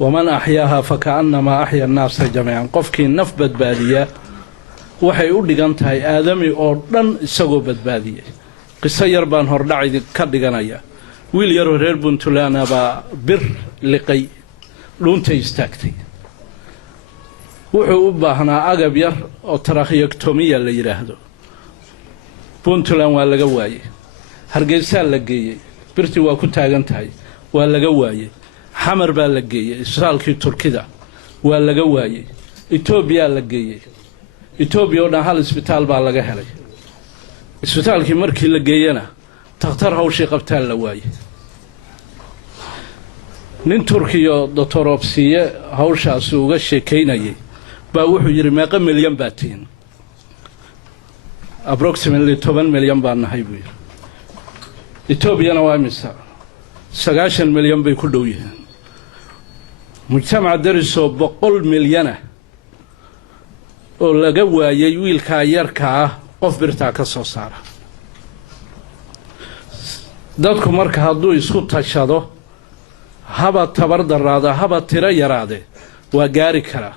ومن أحياها فكأنما أحيا الناس جميعا قفكي نف بدبادية waxay u dhigan tahay aadami oo dhan isagoo badbaadiyay qiso yar baan hordhacay ka dhiganaya wiil yar oo reer Puntland baa bir liqay dhuunta istaagtay wuxuu u baahnaa agab yar oo tracheotomy la yiraahdo Puntland waa laga waayay Hargeysa la geeyay birtii waa ku taagan tahay waa laga waayay xamar baa la geeyay isbitaalkii Turkida waa laga waayay Ethiopia la geeyay Ethiopia oo dhan hal isbitaal baa laga helay isbitaalkii markii la geeyana takhtar hawshii qabtaan la waayay nin Turkiyo doctoropsiye hawshaas uga sheekeynayay baa wuxuu yiri meeqa milyan baa tiin approximately 10 milyan baa nahay buu yiri Ethiopia waa imisa 90 milyan bay ku dhow yihiin mujtamac dariso 100 milyan oo laga waayay wiilka yarka ah qof birta ka soo saara dadku marka hadduu isku tashado haba tabar daraada haba tira yaraade waa gaari kara